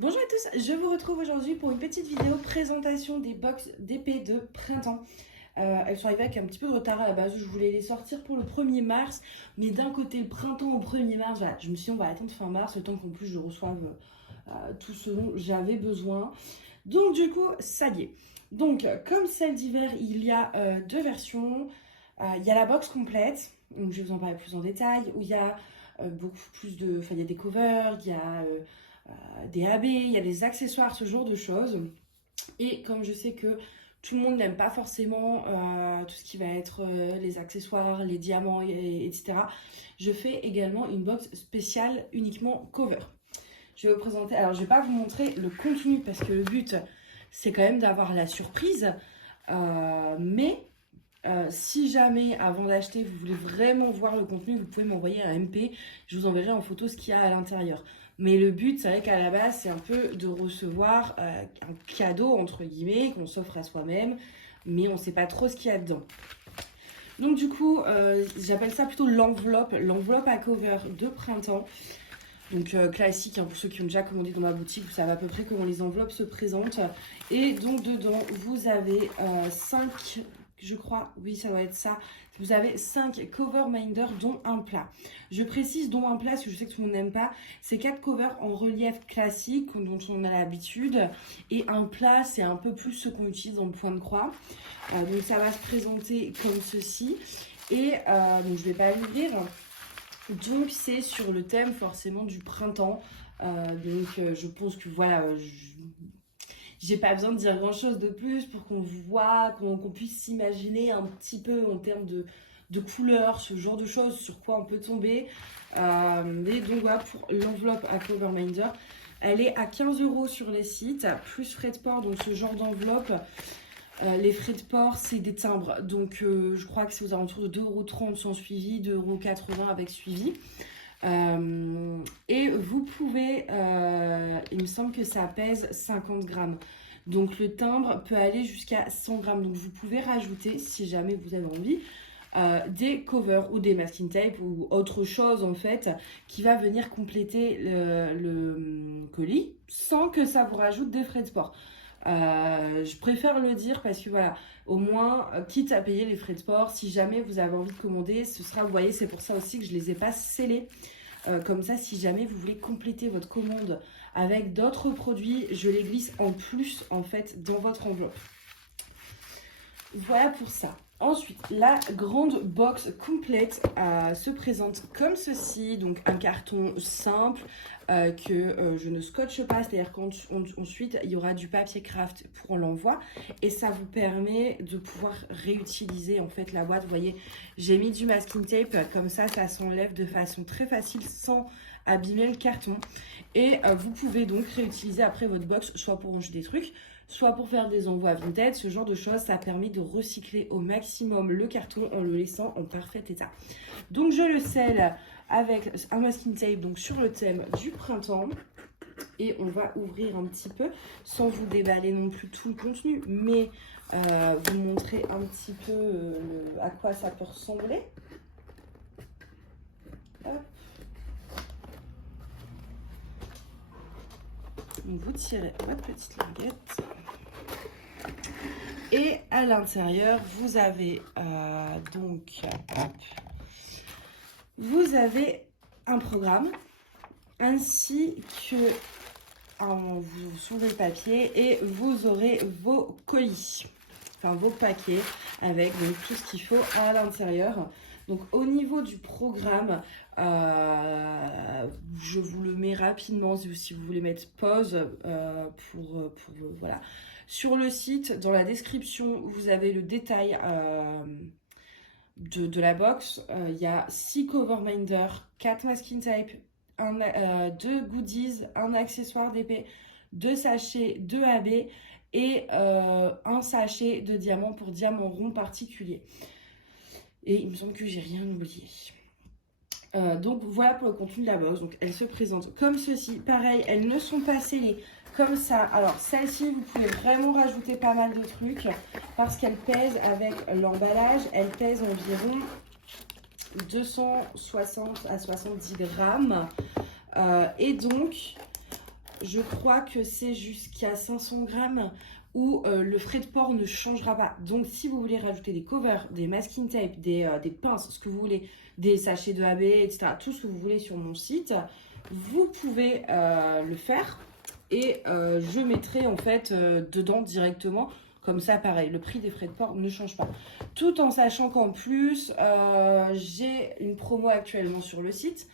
Bonjour à tous, je vous retrouve aujourd'hui pour une petite vidéo présentation des box d'épée de printemps. Elles sont arrivées avec un petit peu de retard à la base, je voulais les sortir pour le 1er mars, mais d'un côté le printemps au 1er mars, voilà, je me suis dit on va attendre fin mars, le temps qu'en plus je reçoive tout ce dont j'avais besoin. Donc du coup, ça y est. Donc comme celle d'hiver, il y a deux versions. Il y a la box complète, donc je vais vous en parler plus en détail, où il y a beaucoup plus de... Enfin, il y a des covers, il y a des AB, il y a des accessoires, ce genre de choses. Et comme je sais que tout le monde n'aime pas forcément tout ce qui va être les accessoires, les diamants, etc. Je fais également une box spéciale uniquement cover. Je vais vous présenter, alors je vais pas vous montrer le contenu parce que le but c'est quand même d'avoir la surprise. Mais si jamais avant d'acheter vous voulez vraiment voir le contenu, vous pouvez m'envoyer un MP, je vous enverrai en photo ce qu'il y a à l'intérieur. Mais le but, c'est vrai qu'à la base, c'est un peu de recevoir un cadeau, entre guillemets, qu'on s'offre à soi-même, mais on ne sait pas trop ce qu'il y a dedans. Donc du coup, j'appelle ça plutôt l'enveloppe à cover de printemps. Donc classique, hein, pour ceux qui ont déjà commandé dans ma boutique, vous savez à peu près comment les enveloppes se présentent. Et donc dedans, vous avez 5, je crois, oui ça doit être ça, vous avez 5 cover minder dont un plat. Je précise dont un plat parce que je sais que tout le monde n'aime pas. C'est 4 covers en relief classique dont on a l'habitude. Et un plat, c'est un peu plus ce qu'on utilise dans le point de croix. Donc ça va se présenter comme ceci. Et donc je ne vais pas l'ouvrir. Donc c'est sur le thème forcément du printemps. Je pense que voilà, j'ai pas besoin de dire grand chose de plus pour qu'on voit, qu'on puisse s'imaginer un petit peu en termes de couleurs, ce genre de choses, sur quoi on peut tomber. Et donc voilà pour l'enveloppe à Coverminder. Elle est à 15 € sur les sites, plus frais de port, donc ce genre d'enveloppe. Les frais de port, c'est des timbres, donc je crois que c'est aux alentours de 2,30 € sans suivi, 2,80 € avec suivi. Et vous pouvez, il me semble que ça pèse 50 grammes. Donc le timbre peut aller jusqu'à 100 grammes. Donc vous pouvez rajouter, si jamais vous avez envie, des covers ou des masking tape ou autre chose en fait qui va venir compléter le colis sans que ça vous rajoute des frais de port. Je préfère le dire parce que voilà, au moins, quitte à payer les frais de port, si jamais vous avez envie de commander, ce sera, vous voyez, c'est pour ça aussi que je ne les ai pas scellés. Comme ça, si jamais vous voulez compléter votre commande avec d'autres produits, je les glisse en plus, en fait, dans votre enveloppe. Voilà pour ça. Ensuite, la grande box complète se présente comme ceci. Donc un carton simple que je ne scotche pas. C'est-à-dire qu'ensuite, il y aura du papier craft pour l'envoi. Et ça vous permet de pouvoir réutiliser en fait la boîte. Vous voyez, j'ai mis du masking tape. Comme ça s'enlève de façon très facile sans abîmer le carton. Et vous pouvez donc réutiliser après votre box, soit pour ranger des trucs, soit pour faire des envois vintage, ce genre de choses. Ça permet de recycler au maximum le carton en le laissant en parfait état. Donc je le scelle avec un masking tape donc sur le thème du printemps. Et on va ouvrir un petit peu, sans vous déballer non plus tout le contenu, mais vous montrer un petit peu à quoi ça peut ressembler. Hop. Donc vous tirez votre petite languette. Et à l'intérieur, vous avez vous avez un programme ainsi que vous soulevez le papier et vous aurez vos colis, enfin vos paquets avec donc, tout ce qu'il faut à l'intérieur. Donc au niveau du programme, je vous le mets rapidement si vous voulez mettre pause voilà. Sur le site, dans la description, vous avez le détail de la box. Il y a 6 cover minder, 4 masking tape, 2 goodies, un accessoire d'épée, 2 sachets, 2 AB et un sachet de diamants pour diamants ronds particuliers. Et il me semble que j'ai rien oublié. Donc voilà pour le contenu de la box. Donc elle se présente comme ceci. Pareil, elles ne sont pas scellées comme ça. Alors celle-ci, vous pouvez vraiment rajouter pas mal de trucs parce qu'elle pèse avec l'emballage. Elle pèse environ 260 à 70 grammes. Et donc Je crois que c'est jusqu'à 500 grammes où le frais de port ne changera pas. Donc si vous voulez rajouter des covers, des masking tape, des pinces, ce que vous voulez, des sachets de AB, etc., tout ce que vous voulez sur mon site, vous pouvez le faire. Et je mettrai en fait dedans directement. Comme ça, pareil, le prix des frais de port ne change pas. Tout en sachant qu'en plus, j'ai une promo actuellement sur le site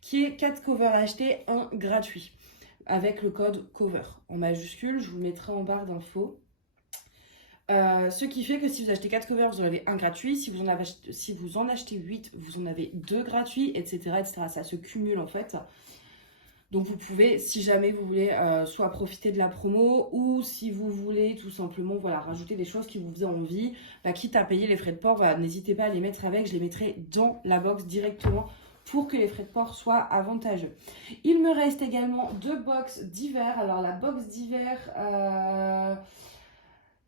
qui est 4 covers achetés, 1 gratuit. Avec le code COVER en majuscule, je vous le mettrai en barre d'infos. Ce qui fait que si vous achetez 4 covers, vous en avez 1 gratuit. Si vous en achetez 8, vous en avez 2 gratuits, etc., etc. Ça se cumule en fait. Donc vous pouvez, si jamais vous voulez, soit profiter de la promo ou si vous voulez tout simplement voilà, rajouter des choses qui vous faisaient envie, quitte à payer les frais de port, n'hésitez pas à les mettre avec, je les mettrai dans la box directement pour que les frais de port soient avantageux. Il me reste également 2 box d'hiver. Alors la box d'hiver,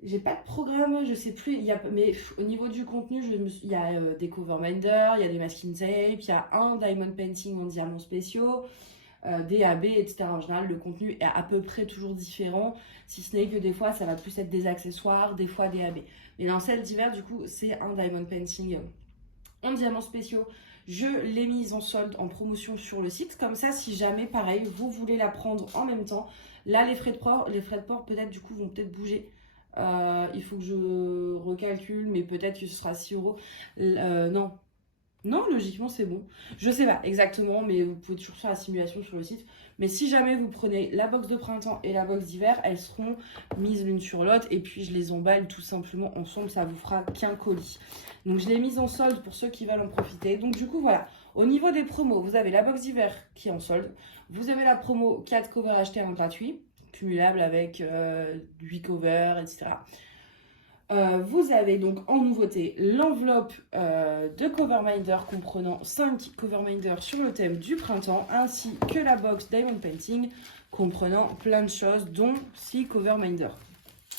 j'ai pas de programme, je sais plus, mais au niveau du contenu, il y a des cover minders, il y a des masking tape, il y a un diamond painting en diamants spéciaux, des AB, etc. En général, le contenu est à peu près toujours différent, si ce n'est que des fois, ça va plus être des accessoires, des fois des AB. Mais dans celle d'hiver, du coup, c'est un diamond painting en diamants spéciaux. Je l'ai mise en solde, en promotion sur le site. Comme ça, si jamais, pareil, vous voulez la prendre en même temps, là, les frais de port peut-être, du coup, vont peut-être bouger. Il faut que je recalcule, mais peut-être que ce sera 6 €. Non, logiquement c'est bon. Je sais pas exactement, mais vous pouvez toujours faire la simulation sur le site. Mais si jamais vous prenez la box de printemps et la box d'hiver, elles seront mises l'une sur l'autre. Et puis je les emballe tout simplement ensemble, ça vous fera qu'un colis. Donc je l'ai mise en solde pour ceux qui veulent en profiter. Donc du coup voilà, au niveau des promos, vous avez la box d'hiver qui est en solde. Vous avez la promo 4 covers achetés en gratuit, cumulable avec 8 covers, etc. Vous avez donc en nouveauté l'enveloppe de Coverminder comprenant 5 Coverminders sur le thème du printemps, ainsi que la box Diamond Painting comprenant plein de choses, dont 6 Coverminders.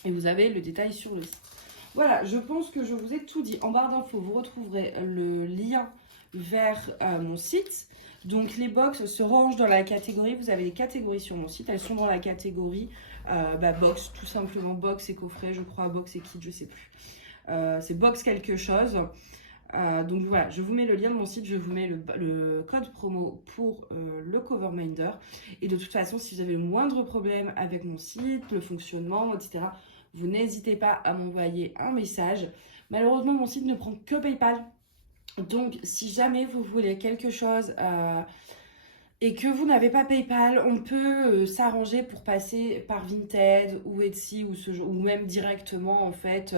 Et vous avez le détail sur le site. Voilà, je pense que je vous ai tout dit. En barre d'infos, vous retrouverez le lien vers mon site. Donc les box se rangent dans la catégorie, vous avez les catégories sur mon site, elles sont dans la catégorie box, tout simplement, box et coffret, je crois, box et kit, je sais plus. C'est box quelque chose. Donc voilà, je vous mets le lien de mon site, je vous mets le code promo pour le Coverminder. Et de toute façon, si vous avez le moindre problème avec mon site, le fonctionnement, etc., vous n'hésitez pas à m'envoyer un message. Malheureusement, mon site ne prend que PayPal. Donc, si jamais vous voulez quelque chose et que vous n'avez pas PayPal, on peut s'arranger pour passer par Vinted ou Etsy ou même directement en fait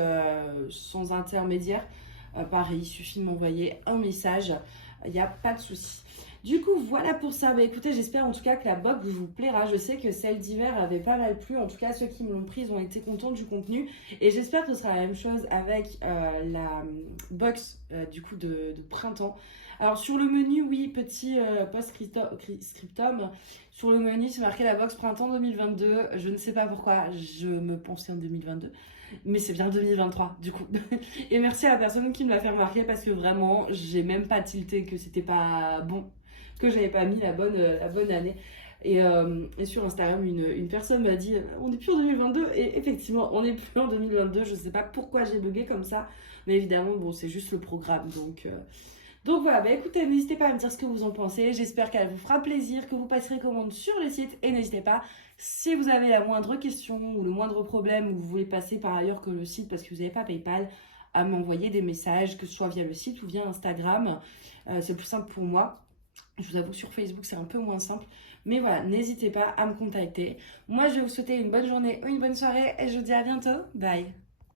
sans intermédiaire. Pareil, il suffit de m'envoyer un message, il n'y a pas de souci. Du coup, voilà pour ça. Écoutez, j'espère en tout cas que la box vous plaira. Je sais que celle d'hiver avait pas mal plu. En tout cas, ceux qui me l'ont prise ont été contents du contenu. Et j'espère que ce sera la même chose avec la box du coup de printemps. Alors sur le menu, oui, petit post-scriptum. Sur le menu, c'est marqué la box printemps 2022. Je ne sais pas pourquoi, je me pensais en 2022. Mais c'est bien 2023 du coup. Et merci à la personne qui me l'a fait remarquer parce que vraiment, j'ai même pas tilté que c'était pas bon, que j'avais pas mis la bonne année. Et sur Instagram, une personne m'a dit on n'est plus en 2022. Et effectivement, on n'est plus en 2022. Je sais pas pourquoi j'ai bugué comme ça. Mais évidemment, bon, c'est juste le programme. Donc voilà, écoutez, n'hésitez pas à me dire ce que vous en pensez. J'espère qu'elle vous fera plaisir, que vous passerez commande sur le site. Et n'hésitez pas, si vous avez la moindre question ou le moindre problème ou vous voulez passer par ailleurs que le site parce que vous n'avez pas PayPal, à m'envoyer des messages, que ce soit via le site ou via Instagram. C'est plus simple pour moi. Je vous avoue, sur Facebook, c'est un peu moins simple. Mais voilà, n'hésitez pas à me contacter. Moi, je vais vous souhaiter une bonne journée ou une bonne soirée et je vous dis à bientôt. Bye!